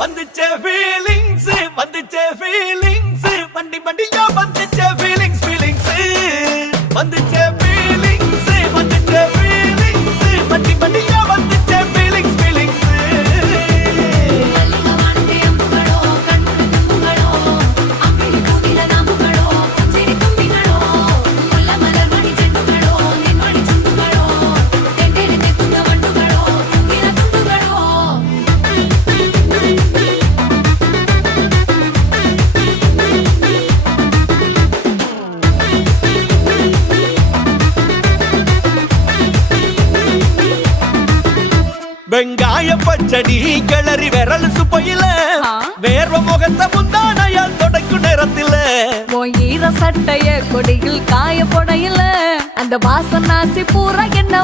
வந்துச்சே feelings வந்துச்சே feelings வண்டி வண்டியா வந்துச்சே feelings feelings வந்துச்சே feelings வந்துச்சே feelings வண்டி வண்டியா வந்துச்சே ஃபீலிங்ஸ் ஃபீலிங்ஸ் வெங்காய பச்சடி கிளறி விரல் சுப்பையில வேர்வ முகத்த முந்தானையால் தொடக்கும் நேரத்தில ஈர சட்டைய கொடியில் காய பொடையில அந்த வாசனாசி பூரா என்ன